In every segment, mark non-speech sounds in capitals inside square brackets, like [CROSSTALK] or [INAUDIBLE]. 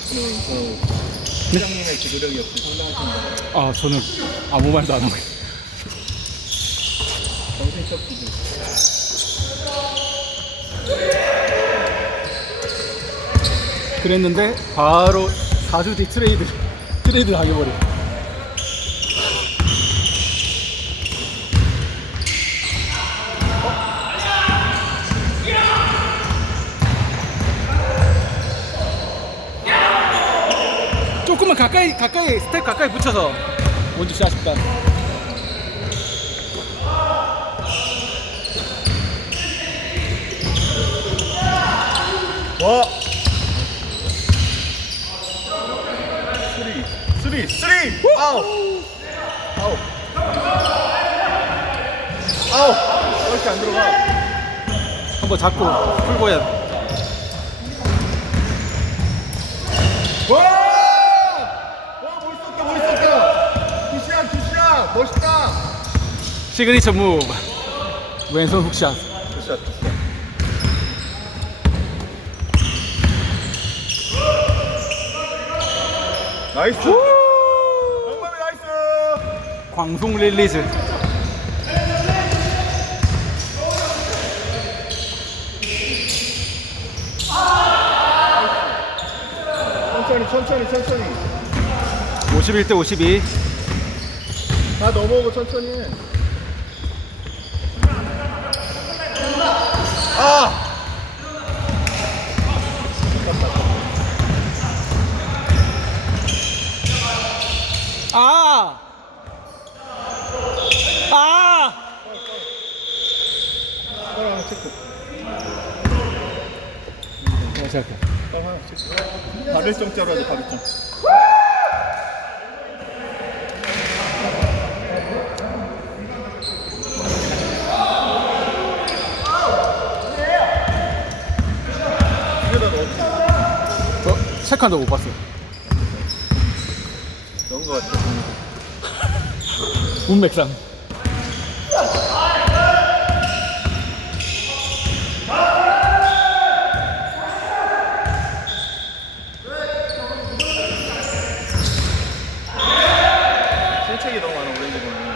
덕분에 그 회장님의 지도력이 역시 상당하십니다. 아 저는 아무 말도 안 하고. 정신적 기준. 그랬는데 바로 4주 뒤 트레이드 트레이드 당해버려. 가까이 가까이 스텝 가까이 붙여서 먼저 샷 싶다. 와! 쓰리, 쓰리, 쓰리! 아우! 아우! 아우! 왜 이렇게 안 들어가? 한번 잡고 풀고 해야 돼. 와, 멋있었다, 멋있었다! 굿샷, 굿샷! 멋있다! 시그니처 무브 왼손 훅샷. 굿샷, 굿샷. 나이스! 영감이 나이스! 광송 릴리즈. 천천히, 천천히, 천천히. 51대 52. 다 넘어오고 천천히 해. 아! 아! 아! 빨리 하나 체크. 다시 할게. 빨리 하나 체크. 바벨점자로 하자, 바벨점. 이게다 넣었지. 어? 체크한다 못 봤어. 넣은 거 같아. 문맥상. 실책이 너무 많아, 오렌지 보면.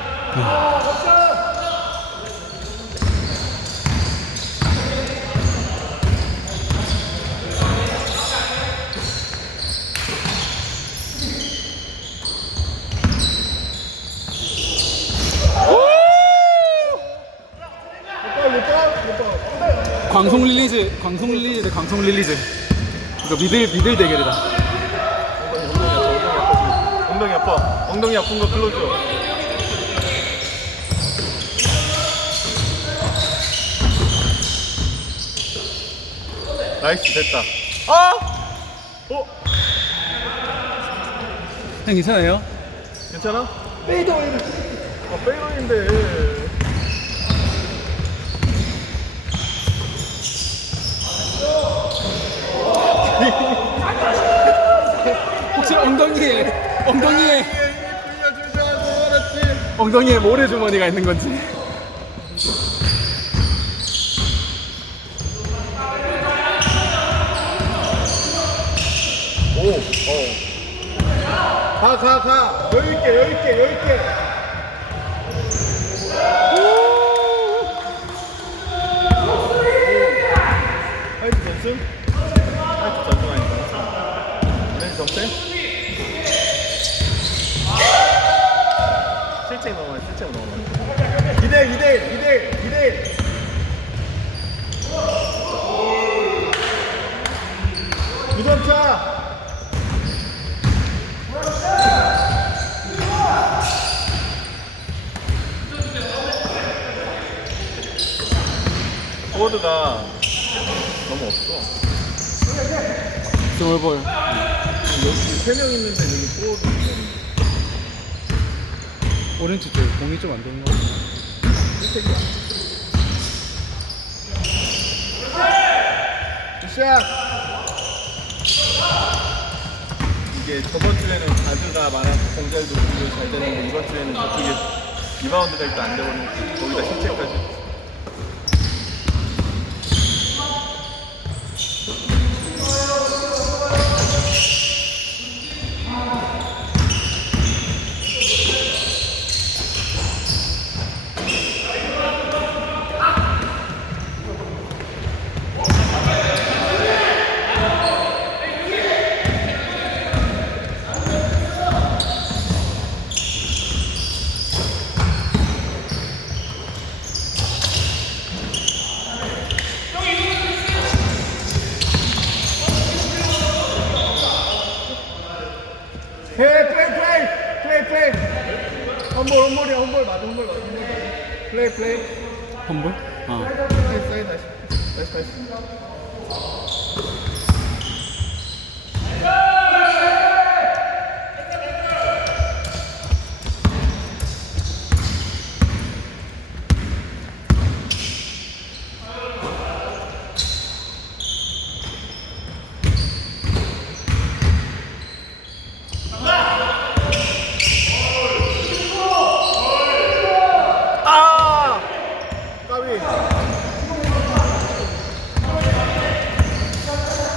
못 봐, 못 봐, 못 봐. 광송 릴리즈, 광송 릴리즈 대 광송 릴리즈. 이거 미들 미들 대결이다. 엉덩이 아파. 엉덩이 아픈 거 클로즈. 나이스 됐다. 아! 어? 형 괜찮아요? 괜찮아? 페이더 아 페이더인데. 혹시 엉덩이에 엉덩이에? 엉덩이에 모래 주머니가 있는 건지. 오, 어. 가, 가, 가. 여유 있게, 여유 있게, 여유 있게. 너무 없어. 스몰볼. 여기 세명 있는데 여기 포워드 오렌지 쪽 공이 좀 안 되는 거. 실책이야. 굿샷! 이게 저번 주에는 가드가 많아서 공잘도 공도 잘 되는데 이번 주에는 저쪽에 리바운드가 일단 안 되고 거기다 실책까지 홈볼 홈볼이야 홈볼. 맞아 홈볼 맞아. 홈볼 맞아 플레이 플레이. 홈볼? 어. 사이드 사이드 다시 다시 다시 아! 까비. 왜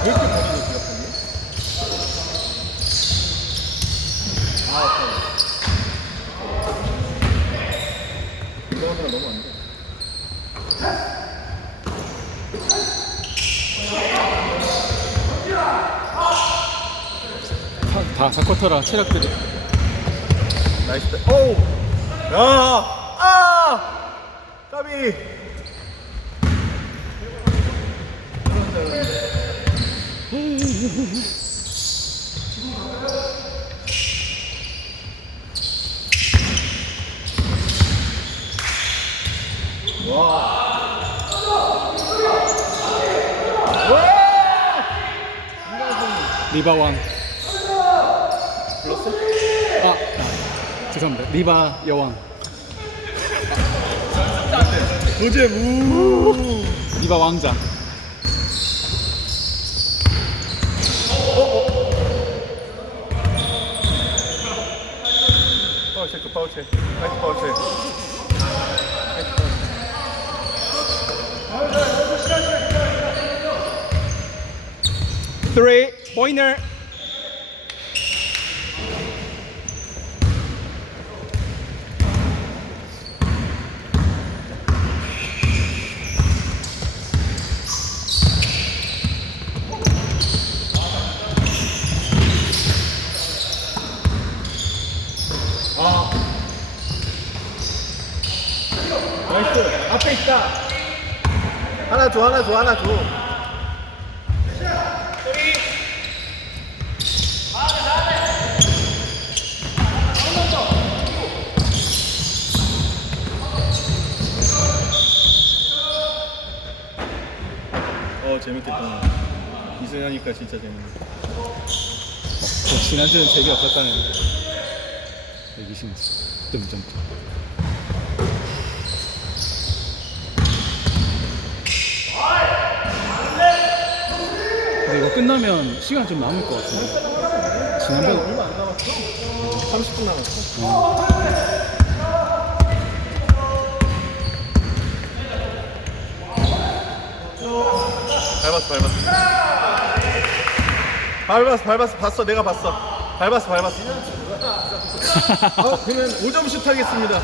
이렇게 거리를 기억하니? 아, 아까워. 리바운드가 너무 안 돼. 다, 다 4쿼터라 체력들이. 나이스 백. 오우! 야! 아! 까비! 와! 와! 리바왕. 불렀어? 아, 아, 죄송합니다. 리바 여왕. 도제 우! 리바 왕자. 파울 체크 파울 체크 파이트 파울 체크 Three pointer. 아 나이스. 앞에 있다. 하나 줘 하나 줘 하나 줘. 어 재밌겠다. 이승하니까 진짜 재밌네. 지난주는 재미없었다는 얘기신 뜸점. 근데 이거 끝나면 시간 좀 남을 것 같은데. 지난번 얼마 안 남았어 30분 남았어. 어, 밟았어 밟았어. 밟았어 밟았어. 봤어 내가 봤어 밟았어 밟았어. [LAUGHS] 어, 그러면 5점 슛 하겠습니다. 아,